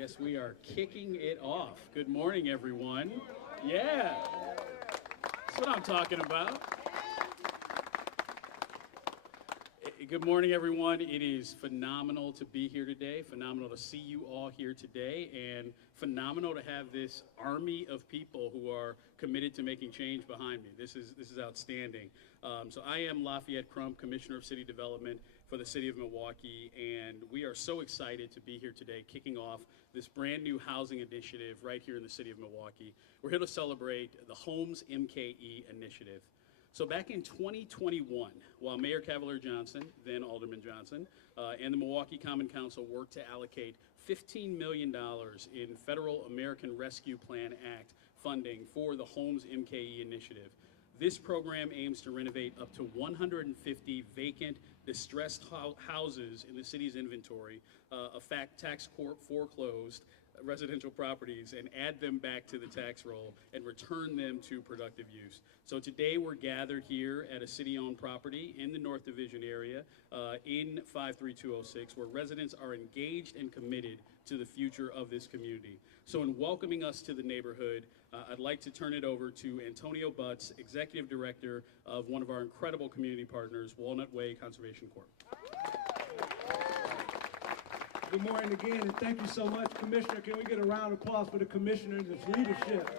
Guess we are kicking it off. Good morning, everyone. Yeah, that's what I'm talking about. Good morning, everyone. It is phenomenal to be here today, phenomenal to see you all here today, and phenomenal to have this army of people who are committed to making change behind me. This is outstanding. So I am Lafayette Crump, Commissioner of City Development for the City of Milwaukee, and we are so excited to be here today kicking off this brand new housing initiative right here in the City of Milwaukee. We're here to celebrate the Homes MKE initiative. So back in 2021, while Mayor Cavalier Johnson, then Alderman Johnson, and the Milwaukee Common Council worked to allocate $15 million in Federal American Rescue Plan Act funding for the Homes MKE initiative. This program aims to renovate up to 150 vacant, distressed houses in the city's inventory of tax court foreclosed residential properties and add them back to the tax roll and return them to productive use. So today we're gathered here at a city-owned property in the North Division area in 53206 where residents are engaged and committed to the future of this community. So in welcoming us to the neighborhood, I'd like to turn it over to Antonio Butts, Executive Director of one of our incredible community partners, Walnut Way Conservation Corp. Good morning again, and thank you so much, Commissioner. Can we get a round of applause for the Commissioner and his leadership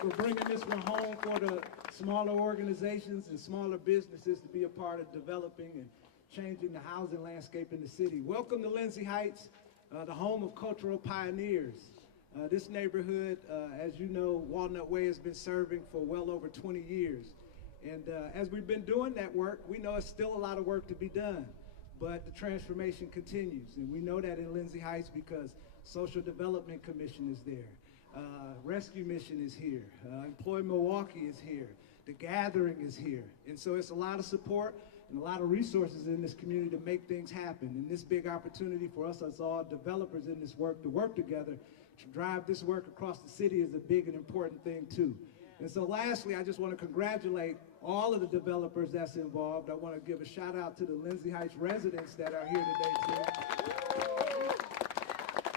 for bringing this one home for the smaller organizations and smaller businesses to be a part of developing and changing the housing landscape in the city. Welcome to Lindsay Heights, the home of cultural pioneers. This neighborhood, as you know, Walnut Way has been serving for well over 20 years. And as we've been doing that work, we know it's still a lot of work to be done. But the transformation continues, and we know that in Lindsay Heights because Social Development Commission is there, Rescue Mission is here, Employ Milwaukee is here, The Gathering is here, and so it's a lot of support and a lot of resources in this community to make things happen. And this big opportunity for us as all developers in this work to work together to drive this work across the city is a big and important thing too. And so lastly, I just want to congratulate all of the developers that's involved. I want to give a shout out to the Lindsay Heights residents that are here today too.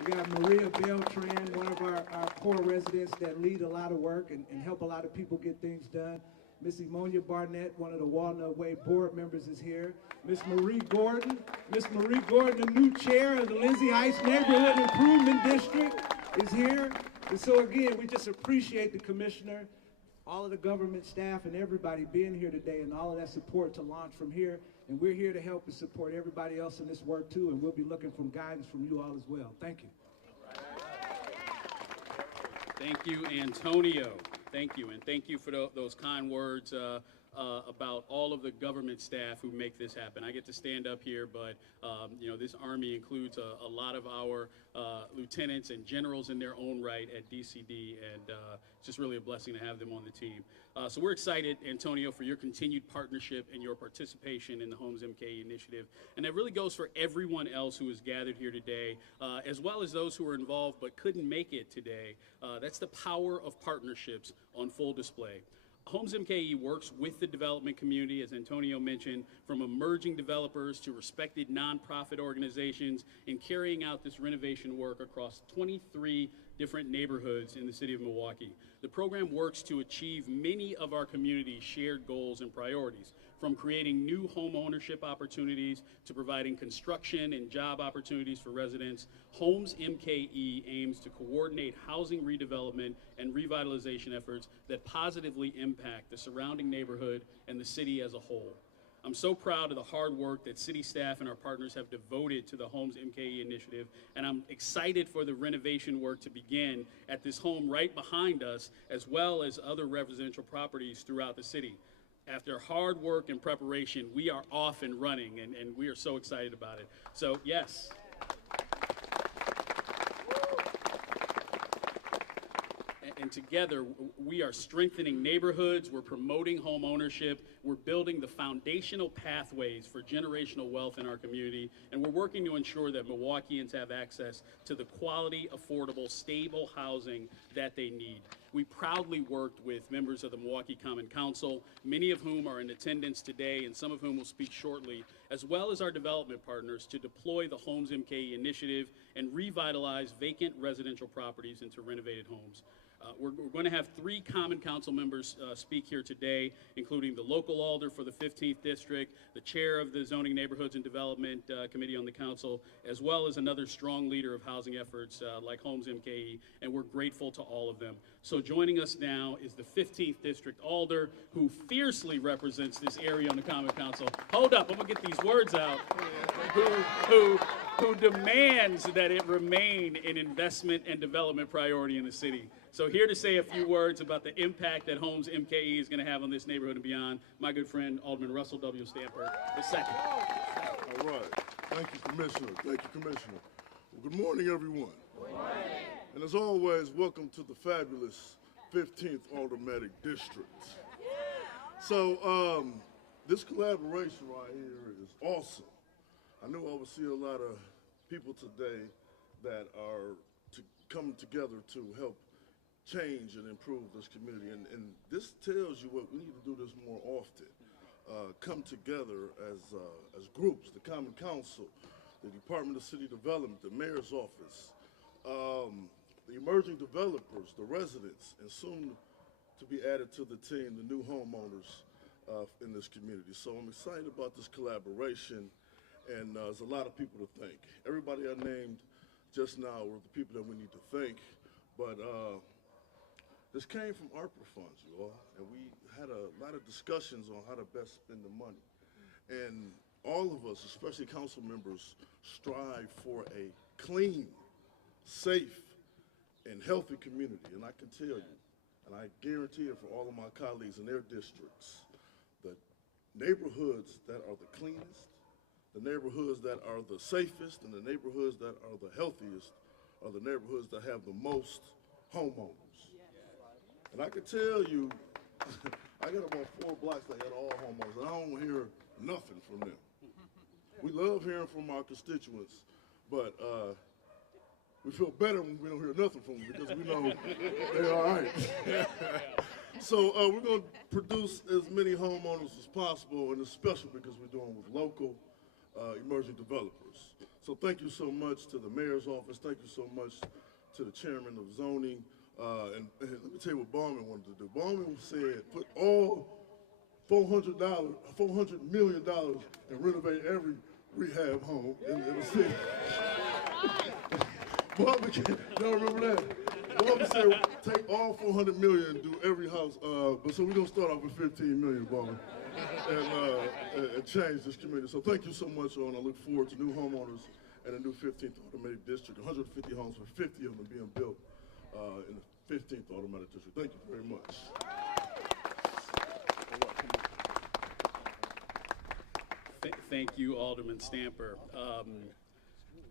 We got Maria Beltran, one of our core residents that lead a lot of work and help a lot of people get things done. Miss Emonia Barnett, one of the Walnut Way board members, is here. Miss Marie Gordon, the new chair of the Lindsay Heights Neighborhood Improvement District, is here. And so again, we just appreciate the Commissioner, all of the government staff and everybody being here today and all of that support to launch from here. And we're here to help and support everybody else in this work too, and we'll be looking for guidance from you all as well. Thank you. Thank you, Antonio. Thank you, and thank you for those kind words about all of the government staff who make this happen. I get to stand up here, but you know, this Army includes a lot of our lieutenants and generals in their own right at DCD, and it's just really a blessing to have them on the team. So we're excited, Antonio, for your continued partnership and your participation in the Homes MKE initiative, and that really goes for everyone else who is gathered here today, as well as those who are involved but couldn't make it today. That's the power of partnerships on full display. Homes MKE works with the development community, as Antonio mentioned, from emerging developers to respected nonprofit organizations in carrying out this renovation work across 23 different neighborhoods in the city of Milwaukee. The program works to achieve many of our community's shared goals and priorities, from creating new home ownership opportunities to providing construction and job opportunities for residents. Homes MKE aims to coordinate housing redevelopment and revitalization efforts that positively impact the surrounding neighborhood and the city as a whole. I'm so proud of the hard work that city staff and our partners have devoted to the Homes MKE initiative, and I'm excited for the renovation work to begin at this home right behind us, as well as other residential properties throughout the city. After hard work and preparation, we are off and running, and we are so excited about it. So, yes. And And together, we are strengthening neighborhoods, we're promoting home ownership, we're building the foundational pathways for generational wealth in our community, and we're working to ensure that Milwaukeeans have access to the quality, affordable, stable housing that they need. We proudly worked with members of the Milwaukee Common Council, many of whom are in attendance today and some of whom will speak shortly, as well as our development partners to deploy the Homes MKE initiative and revitalize vacant residential properties into renovated homes. We're going to have 3 Common Council members speak here today, including the local alder for the 15th District, the chair of the Zoning, Neighborhoods, and Development Committee on the Council, as well as another strong leader of housing efforts like Homes MKE, and we're grateful to all of them. So joining us now is the 15th District alder who fiercely represents this area on the Common Council. Hold up, I'm going to get these words out. Who demands that it remain an investment and development priority in the city. So here to say a few words about the impact that Homes MKE is going to have on this neighborhood and beyond, my good friend, Alderman Russell W. Stamper, II. All right. Thank you, Commissioner. Thank you, Commissioner. Well, good morning, everyone. Good morning. And as always, welcome to the fabulous 15th Aldermanic District. So this collaboration right here is awesome. I knew I would see a lot of people today that are coming together to help change and improve this community, and this tells you what we need to do this more often. Come together as groups, the Common Council, the Department of City Development, the Mayor's Office, the emerging developers, the residents, and soon to be added to the team, the new homeowners in this community. So I'm excited about this collaboration, and there's a lot of people to thank. Everybody I named just now were the people that we need to thank, but this came from ARPA funds, you all, and we had a lot of discussions on how to best spend the money. And all of us, especially council members, strive for a clean, safe, and healthy community. And I can tell you, and I guarantee it for all of my colleagues in their districts, the neighborhoods that are the cleanest, the neighborhoods that are the safest, and the neighborhoods that are the healthiest are the neighborhoods that have the most homeowners. And I can tell you, I got about 4 blocks that had all homeowners, and I don't hear nothing from them. We love hearing from our constituents, but we feel better when we don't hear nothing from them because we know they're all right. So we're going to produce as many homeowners as possible, and it's special because we're doing with local emerging developers. So thank you so much to the mayor's office. Thank you so much to the chairman of zoning. And let me tell you what Bowman wanted to do. Bowman said, put all $400 million and renovate every rehab home in the city. Bowman, y'all remember that? Bowman said, take all $400 million and do every house. But so we're gonna start off with $15 million, Bowman, and change this community. So thank you so much, and I look forward to new homeowners and a new 15th Automatic District. 150 homes, with 50 of them being built in the 15th Automatic District. Thank you very much. Thank you, Alderman Stamper.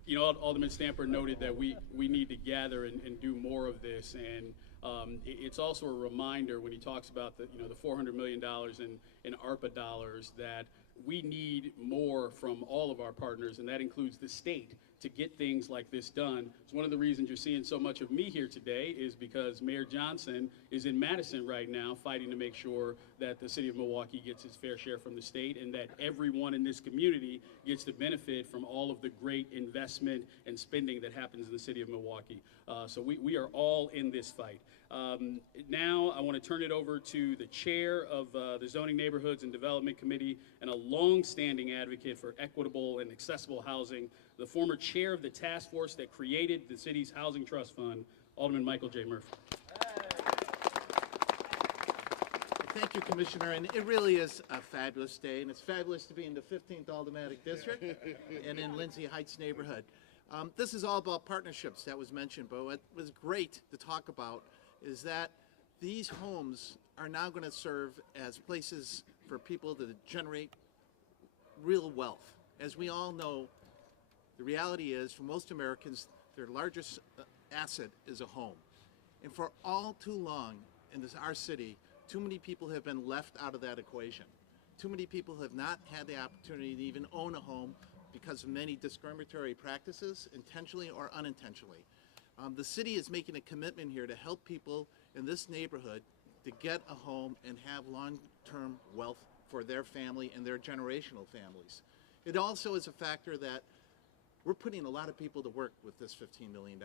You know, Alderman Stamper noted that we need to gather and do more of this, and it's also a reminder when he talks about the $400 million in ARPA dollars that we need more from all of our partners, and that includes the state, to get things like this done. It's one of the reasons you're seeing so much of me here today is because Mayor Johnson is in Madison right now fighting to make sure that the city of Milwaukee gets its fair share from the state and that everyone in this community gets to benefit from all of the great investment and spending that happens in the city of Milwaukee. So we are all in this fight. Now I want to turn it over to the chair of the Zoning, Neighborhoods, and Development Committee and a long-standing advocate for equitable and accessible housing, the former chair of the task force that created the city's Housing Trust Fund, Alderman Michael J. Murphy. Thank you, Commissioner, and it really is a fabulous day, and it's fabulous to be in the 15th Aldermanic District and in Lindsay Heights neighborhood. This is all about partnerships, that was mentioned, but what was great to talk about is that these homes are now going to serve as places for people to generate real wealth. As we all know, the reality is, for most Americans, their largest asset is a home. And for all too long in our city, too many people have been left out of that equation. Too many people have not had the opportunity to even own a home because of many discriminatory practices, intentionally or unintentionally. The city is making a commitment here to help people in this neighborhood to get a home and have long-term wealth for their family and their generational families. It also is a factor that we're putting a lot of people to work with this $15 million.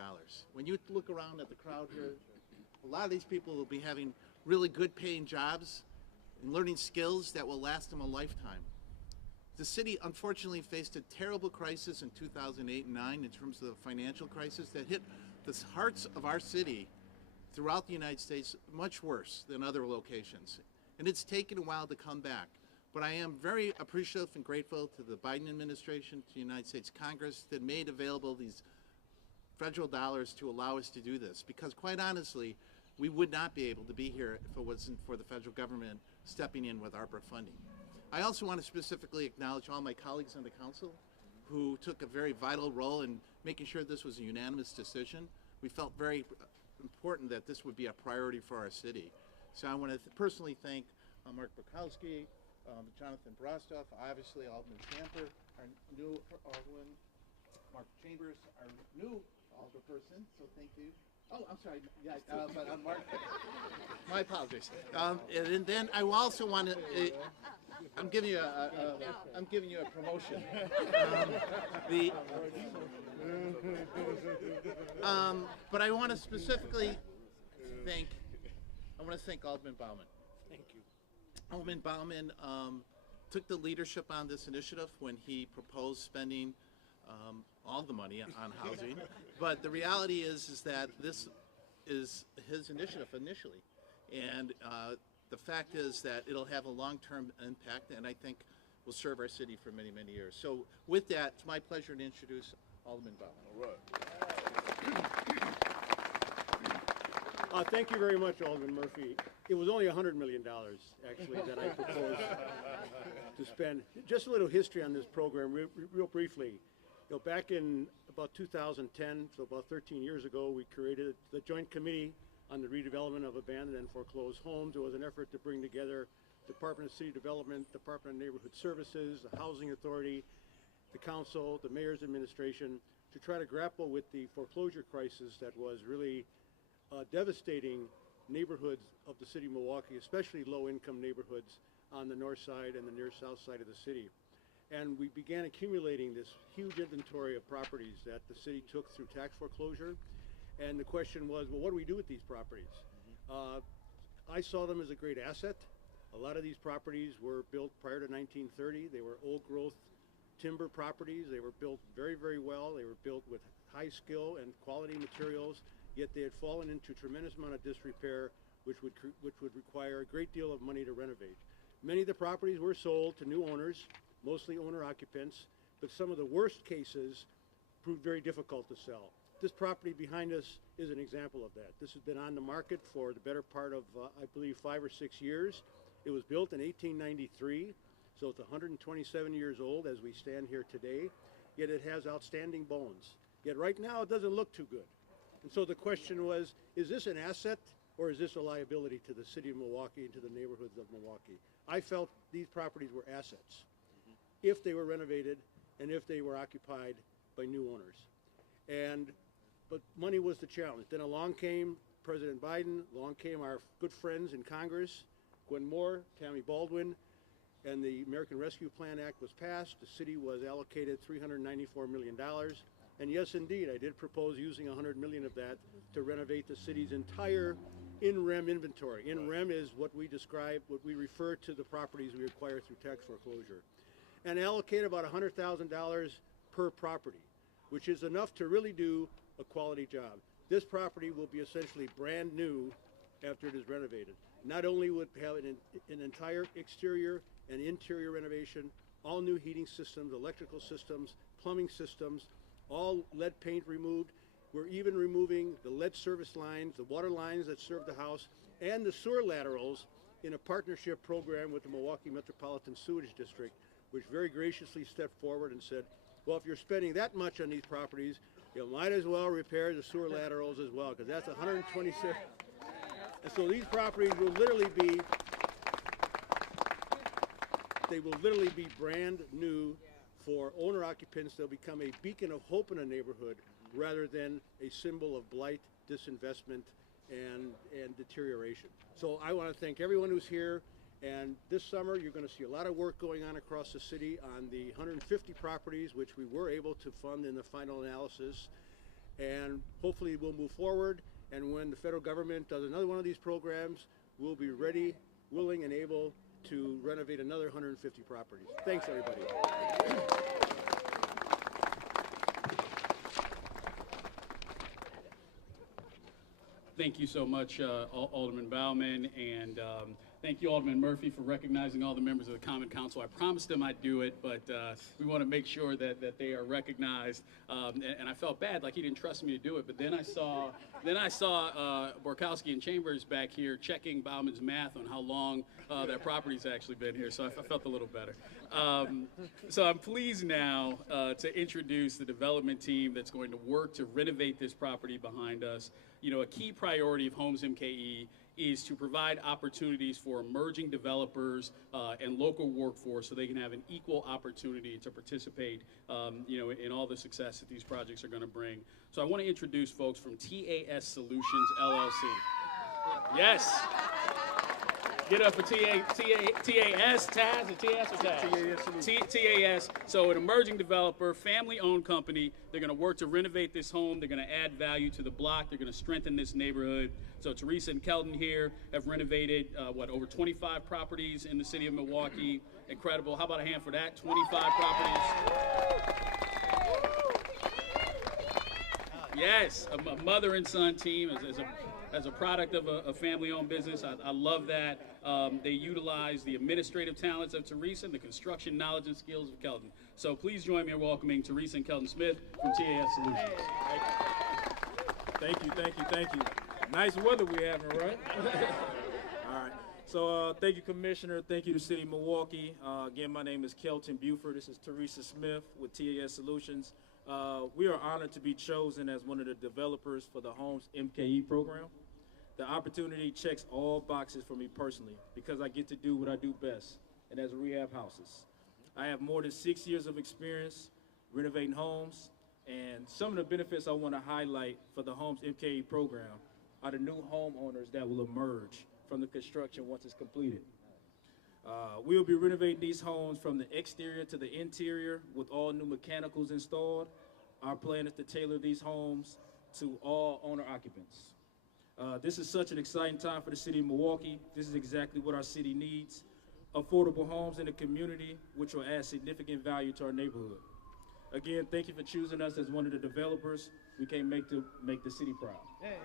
When you look around at the crowd here, a lot of these people will be having really good paying jobs and learning skills that will last them a lifetime. The city unfortunately faced a terrible crisis in 2008 and 9 in terms of the financial crisis that hit the hearts of our city throughout the United States much worse than other locations. And it's taken a while to come back. But I am very appreciative and grateful to the Biden administration, to the United States Congress that made available these federal dollars to allow us to do this. Because quite honestly, we would not be able to be here if it wasn't for the federal government stepping in with ARPA funding. I also want to specifically acknowledge all my colleagues on the council who took a very vital role in making sure this was a unanimous decision. We felt very important that this would be a priority for our city. So I want to personally thank Mark Bukowski, Jonathan Brostoff, obviously Alderman Stamper, our new Alderman, Mark Chambers, our new Alderperson, so thank you. Oh, I'm sorry, yeah, but Mark, my apologies. And then I also want to, I'm giving you a promotion. But I want to specifically thank Alderman Bauman. Thank you. Alderman Bauman took the leadership on this initiative when he proposed spending all the money on housing. But the reality is that this is his initiative initially. And the fact is that it'll have a long-term impact and I think will serve our city for many, many years. So with that, it's my pleasure to introduce Alderman Bauman. All right. Thank you very much, Alderman Murphy. It was only $100 million, actually, that I proposed to spend. Just a little history on this program, real briefly. You know, back in about 2010, so about 13 years ago, we created the Joint Committee on the Redevelopment of Abandoned and Foreclosed Homes. It was an effort to bring together Department of City Development, Department of Neighborhood Services, the Housing Authority, the Council, the Mayor's Administration, to try to grapple with the foreclosure crisis that was really devastating neighborhoods of the city of Milwaukee, especially low-income neighborhoods on the north side and the near south side of the city. And we began accumulating this huge inventory of properties that the city took through tax foreclosure. And the question was, well, what do we do with these properties? I saw them as a great asset. A lot of these properties were built prior to 1930. They were old-growth timber properties. They were built very, very well. They were built with high skill and quality materials, yet they had fallen into a tremendous amount of disrepair, which would require a great deal of money to renovate. Many of the properties were sold to new owners, mostly owner-occupants, but some of the worst cases proved very difficult to sell. This property behind us is an example of that. This has been on the market for the better part of, I believe, 5 or 6 years. It was built in 1893, so it's 127 years old as we stand here today, yet it has outstanding bones. Yet right now it doesn't look too good. And so the question was, is this an asset or is this a liability to the city of Milwaukee and to the neighborhoods of Milwaukee? I felt these properties were assets if they were renovated and if they were occupied by new owners. But money was the challenge. Then along came President Biden, along came our good friends in Congress, Gwen Moore, Tammy Baldwin, and the American Rescue Plan Act was passed. The city was allocated $394 million. And yes, indeed, I did propose using $100 million of that to renovate the city's entire in-rem inventory. In-rem is what we describe, what we refer to the properties we acquire through tax foreclosure. And allocate about $100,000 per property, which is enough to really do a quality job. This property will be essentially brand new after it is renovated. Not only would it have an entire exterior and interior renovation, all new heating systems, electrical systems, plumbing systems, all lead paint removed. We're even removing the lead service lines, the water lines that serve the house, and the sewer laterals in a partnership program with the Milwaukee Metropolitan Sewage District, which very graciously stepped forward and said, Well, if you're spending that much on these properties, you might as well repair the sewer laterals as well, because that's 126. And so these properties will literally be, brand new for owner occupants. They'll become a beacon of hope in a neighborhood rather than a symbol of blight, disinvestment, and deterioration. So I want to thank everyone who's here. And this summer, you're going to see a lot of work going on across the city on the 150 properties, which we were able to fund in the final analysis. And hopefully we'll move forward. And when the federal government does another one of these programs, we'll be ready, willing, and able to renovate another 150 properties. Thanks, everybody. Thank you so much, Alderman Bauman, and thank you, Alderman Murphy, for recognizing all the members of the Common Council. I promised them I'd do it, but we want to make sure that they are recognized. And I felt bad, like he didn't trust me to do it. But then I saw Borkowski and Chambers back here checking Bauman's math on how long that property's actually been here. So I felt a little better. So I'm pleased now to introduce the development team that's going to work to renovate this property behind us. You know, a key priority of Homes MKE is to provide opportunities for emerging developers and local workforce so they can have an equal opportunity to participate, you know, in all the success that these projects are going to bring. So I want to introduce folks from TAS Solutions, LLC. Yes. Get up for TAS, TAS, or TAS or TAS? TAS. So an emerging developer, family-owned company. They're going to work to renovate this home. They're going to add value to the block. They're going to strengthen this neighborhood. So Teresa and Kelton here have renovated, over 25 properties in the city of Milwaukee. Incredible. How about a hand for that? 25 properties. Yes, a mother and son team as a product of a family-owned business. I love that. They utilize the administrative talents of Teresa and the construction knowledge and skills of Kelton. So please join me in welcoming Teresa and Kelton Smith from TAS Solutions. Thank you. Nice weather we're having, right? All right. So thank you, Commissioner. Thank you to City of Milwaukee. Again, my name is Kelton Buford. This is Teresa Smith with TAS Solutions. We are honored to be chosen as one of the developers for the Homes MKE program. The opportunity checks all boxes for me personally because I get to do what I do best, and that's rehab houses. I have more than 6 years of experience renovating homes, and some of the benefits I want to highlight for the Homes MKE program are the new homeowners that will emerge from the construction once it's completed. We will be renovating these homes from the exterior to the interior with all new mechanicals installed. Our plan is to tailor these homes to all owner occupants. This is such an exciting time for the city of Milwaukee. This is exactly what our city needs. Affordable homes in the community, which will add significant value to our neighborhood. Again, thank you for choosing us as one of the developers. We can't make the city proud. Hey.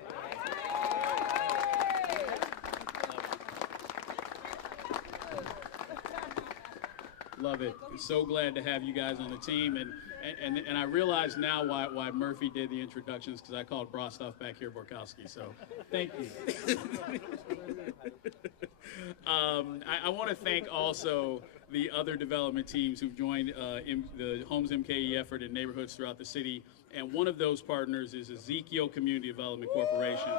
Love it. So glad to have you guys on the team, and I realize now why Murphy did the introductions, because I called Brostoff back here Borkowski. So thank you. I want to thank also the other development teams who've joined in the Homes MKE effort in neighborhoods throughout the city, and one of those partners is Ezekiel Community Development Corporation.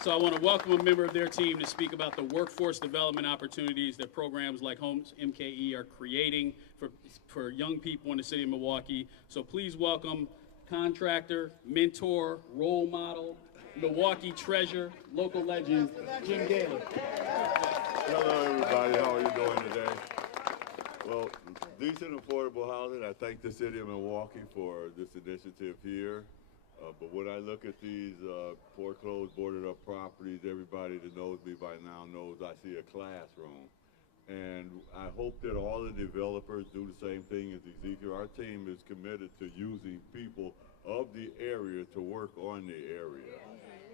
So I want to welcome a member of their team to speak about the workforce development opportunities that programs like Homes MKE are creating for young people in the city of Milwaukee. So please welcome contractor, mentor, role model, Milwaukee treasure, local legend, Jim Gaylor. Hello, everybody. How are you doing today? Well, decent affordable housing. I thank the city of Milwaukee for this initiative here. But when I look at these foreclosed, boarded up properties, everybody that knows me by now knows I see a classroom. And I hope that all the developers do the same thing as Ezekiel. Our team is committed to using people of the area to work on the area.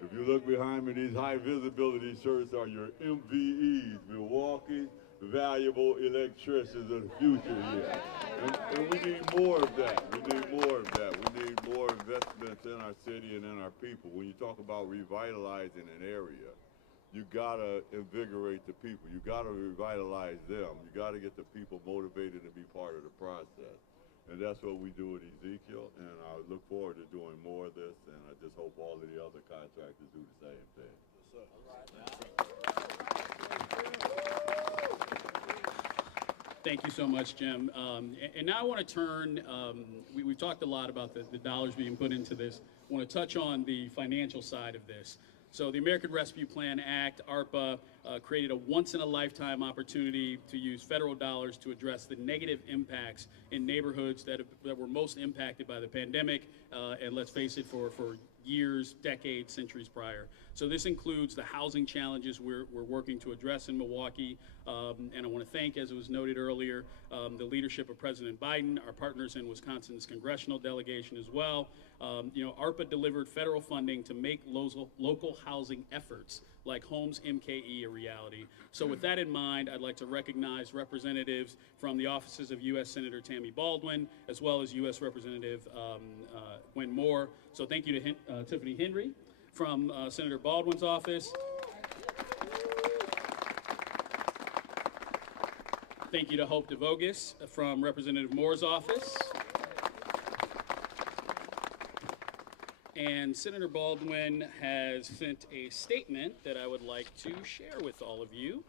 If you look behind me, these high visibility shirts are your MVEs, Milwaukee Valuable Electricians of the Future here. And we need more of that. We need more of that. We need more investments in our city and in our people. When you talk about revitalizing an area, you gotta invigorate the people. You gotta revitalize them. You gotta get the people motivated to be part of the process. And that's what we do with Ezekiel, and I look forward to doing more of this, and I just hope all of the other contractors do the same thing. Thank you so much, Jim. And now I want to turn, we've talked a lot about the dollars being put into this. I want to touch on the financial side of this. So the American Rescue Plan Act, ARPA, created a once-in-a-lifetime opportunity to use federal dollars to address the negative impacts in neighborhoods that were most impacted by the pandemic, and let's face it, for years, decades, centuries prior. So this includes the housing challenges we're working to address in Milwaukee, and I want to thank, as it was noted earlier, the leadership of President Biden, our partners in Wisconsin's congressional delegation as well. ARPA delivered federal funding to make local housing efforts like Homes MKE a reality. So with that in mind, I'd like to recognize representatives from the offices of U.S. Senator Tammy Baldwin, as well as U.S. Representative Gwen Moore. So thank you to Tiffany Henry from Senator Baldwin's office. Thank you to Hope DeVogus from Representative Moore's office. And Senator Baldwin has sent a statement that I would like to share with all of you.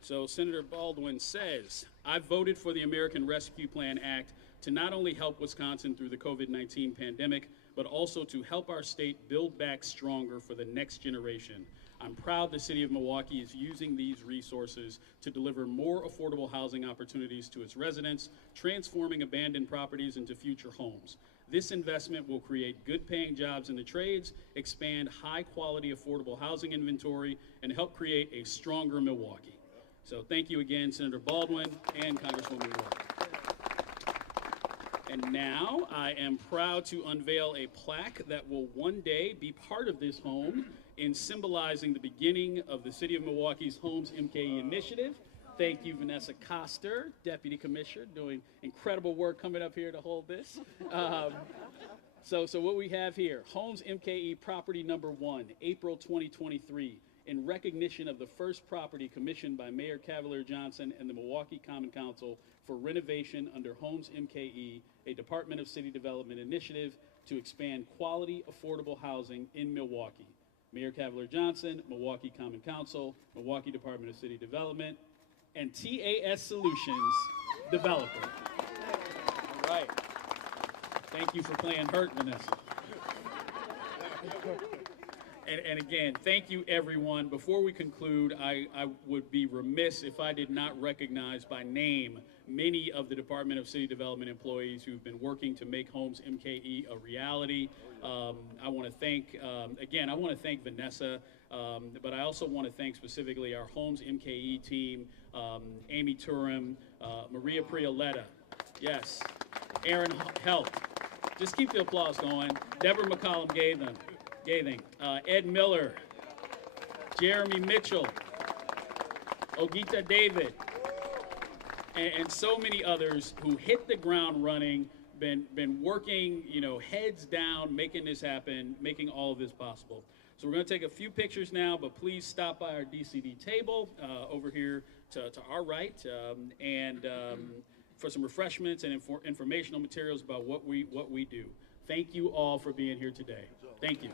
So Senator Baldwin says, I voted for the American Rescue Plan Act to not only help Wisconsin through the COVID-19 pandemic, but also to help our state build back stronger for the next generation. I'm proud the city of Milwaukee is using these resources to deliver more affordable housing opportunities to its residents, transforming abandoned properties into future homes. This investment will create good-paying jobs in the trades, expand high-quality affordable housing inventory, and help create a stronger Milwaukee. So thank you again, Senator Baldwin and Congresswoman Moore. And now I am proud to unveil a plaque that will one day be part of this home in symbolizing the beginning of the City of Milwaukee's Homes MKE initiative. Thank you, Vanessa Koster, Deputy Commissioner, doing incredible work coming up here to hold this. So what we have here, Homes MKE property number 1, April 2023, in recognition of the first property commissioned by Mayor Cavalier Johnson and the Milwaukee Common Council for renovation under Homes MKE, a Department of City Development initiative to expand quality, affordable housing in Milwaukee. Mayor Cavalier Johnson, Milwaukee Common Council, Milwaukee Department of City Development, and TAS Solutions developer. All right. Thank you for playing hurt, Vanessa. And again, thank you, everyone. Before we conclude, I would be remiss if I did not recognize by name many of the Department of City Development employees who've been working to make Homes MKE a reality. I want to thank, again, I want to thank Vanessa, but I also want to thank specifically our Homes MKE team, Amy Turim, Maria Prioletta, yes, Aaron Helt, just keep the applause going, Deborah McCollum Gathing, Ed Miller, Jeremy Mitchell, Ogita David, and so many others who hit the ground running, been working, heads down, making this happen, making all of this possible. So we're going to take a few pictures now, but please stop by our DCD table over here to our right, and for some refreshments and informational materials about what we do. Thank you all for being here today. Thank you.